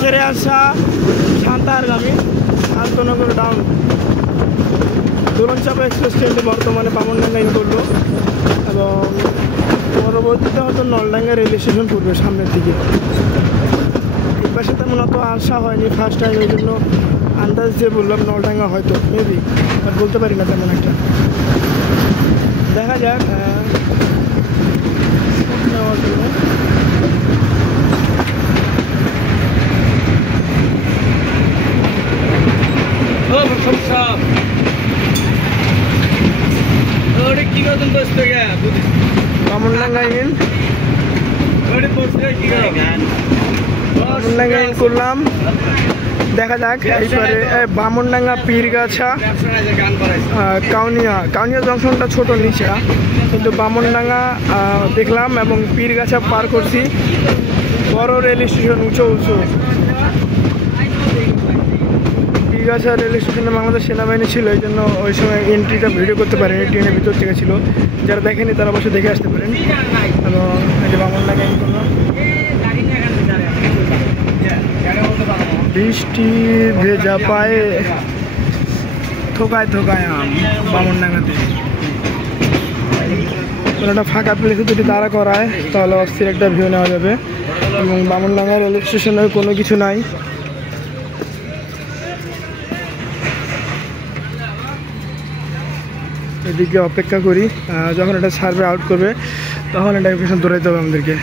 ছেড়ে আসা সান্তাহারগামী আন্তনগর down দোলনচাপা express ট্রেনটি বর্তমানে বামনডাঙ্গা ইন করলো এবং পরবর্তীতে হয়তো নলডাঙ্গা রেল স্টেশন পড়বে সামনের দিকে। এই পাশে তেমন অত আসা হয়নি ফার্স্ট টাইম, এই জন্য আন্দাজ দিয়ে বললাম নলডাঙ্গা হয়তো মেবি, বাট বলতে পারি না তেমন একটা। দেখা যাক নেওয়ার জন্য বামনডাঙ্গা ইন বামনডাঙ্গা ইন করলাম। দেখা যাক এইবারে বামনডাঙ্গা পীরগাছা কাউনিয়া জংশনটা ছোট নিচা, কিন্তু বামনডাঙ্গা দেখলাম এবং পীরগাছা পার করছি। বড় রেল স্টেশন উঁচু উঁচু। পীরগাছা রেল স্টেশনে বাংলাদেশ সেনাবাহিনী ছিল, এই জন্য ওই সময় এন্ট্রিটা ভিডিও করতে পারেনি, ট্রেনের ভিতর থেকে ছিল। যারা দেখেনি তারা অবশ্যই দেখে আসতে পারেন। এবং এই যে বামনডাঙ্গা ইন করলাম। বৃষ্টি ভেজা পায়ে থোকায় থোকায় আম বামনডাঙ্গাতে। একটা ফাঁকা প্লেসে যদি দাঁড়া করায় তাহলে অস্থির একটা ভিউ নেওয়া যাবে। এবং বামনডাঙ্গা রেল স্টেশনে কোনো কিছু নাই। এদিকে অপেক্ষা করি, যখন এটা সার্ভে আউট করবে তখন এটা পেছনে দৌড়াইতে হবে আমাদেরকে।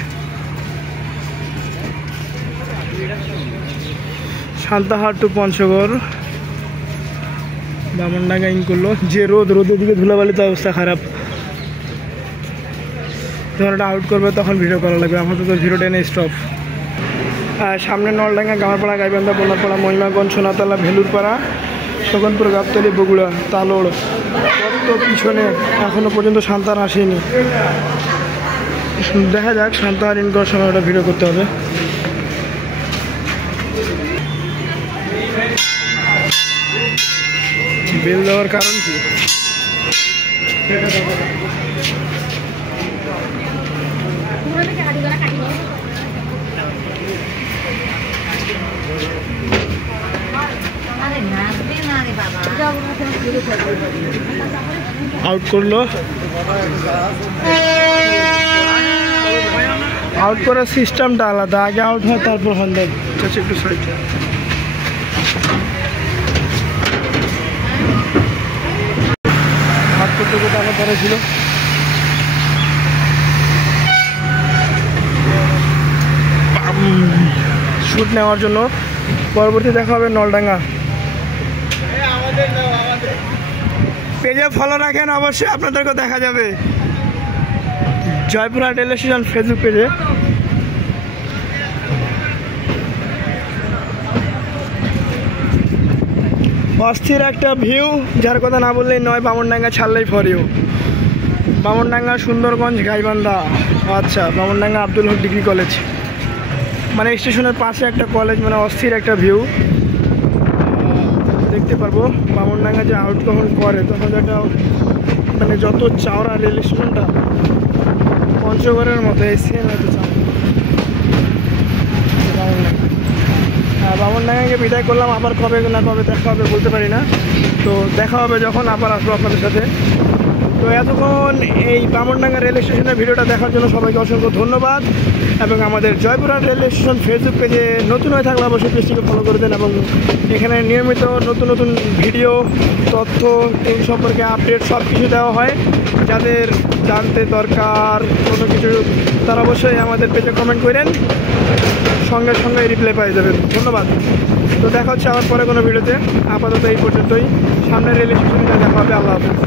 সান্তাহার টু পঞ্চগড় বামনডাঙ্গা ইন করলো। যে রোদের দিকে ধুলাবালিতে অবস্থা খারাপ। যখন এটা আউট করবে তখন ভিডিও করা লাগবে, আপাতত ভিডিও টেনে স্টপ। সামনে নলডাঙ্গা, গামারপাড়া, গাইবান্ধা, বোনারপাড়া, মহিমাগঞ্জ, সোনাতলা, ভেলুরপাড়া, শোকনপুর, গাবতলী, বগুড়া, তালোড়। কত পিছনে, এখনো পর্যন্ত সান্তাহার আসেনি। দেখা যাক সান্তাহার ইন করার সময় ওটা ভিডিও করতে হবে। বেল দেওয়ার কারণ কি? আউট করলো। আউট করার সিস্টেমটা আলাদা, আগে আউট হয় তারপর হন্ডা। একটু সাইড টাকা ধরে ছিল। শুট নেওয়ার জন্য পরবর্তী দেখা হবে নলডাঙ্গা। পেজে ফলো রাখেন, অবশ্যই আপনাদেরকে দেখা যাবে জয়পুরহাট রেল স্টেশন ফেসবুক পেজে। অস্থির একটা ভিউ, যার কথা না বললেই নয়। বামনডাঙ্গা ছাড়লেই ফর ইউ। বামনডাঙ্গা, সুন্দরগঞ্জ, গাইবান্ধা। আচ্ছা, বামনডাঙ্গা আব্দুল হক ডিগ্রি কলেজ, মানে স্টেশনের পাশে একটা কলেজ, মানে অস্থির একটা ভিউ দেখতে পারবো। বামনডাঙ্গা যে আউট যখন করে তখন যেটা মানে যত চাওড়া রেল স্টেশনটা পঞ্চগড়ের মতো, এই সেম এত চাওড়া বামনডাঙ্গা। বামনডাঙ্গাকে বিদায় করলাম। আবার কবে না কবে দেখা হবে বলতে পারি না, তো দেখা হবে যখন আবার আসবো আপনাদের সাথে। তো এতক্ষণ এই বামনডাঙ্গা রেল স্টেশনের ভিডিওটা দেখার জন্য সবাইকে অসংখ্য ধন্যবাদ। এবং আমাদের জয়পুরহাট রেল স্টেশন ফেসবুক পেজে নতুন হয়ে থাকলে অবশ্যই পেজটিকে ফলো করে দেন। এবং এখানে নিয়মিত নতুন নতুন ভিডিও, তথ্য, ট্রেন সম্পর্কে আপডেট সব কিছু দেওয়া হয়। যাদের জানতে দরকার কোনো কিছু তারা অবশ্যই আমাদের পেজে কমেন্ট করেন, সঙ্গে সঙ্গে রিপ্লাই পেয়ে যাবেন। ধন্যবাদ। তো দেখা হচ্ছে আবার পরে কোনো ভিডিওতে। আপাতত এই পর্যন্তই। সামনের রেল স্টেশনে দেখা হবে। আল্লাহ হাফেজ।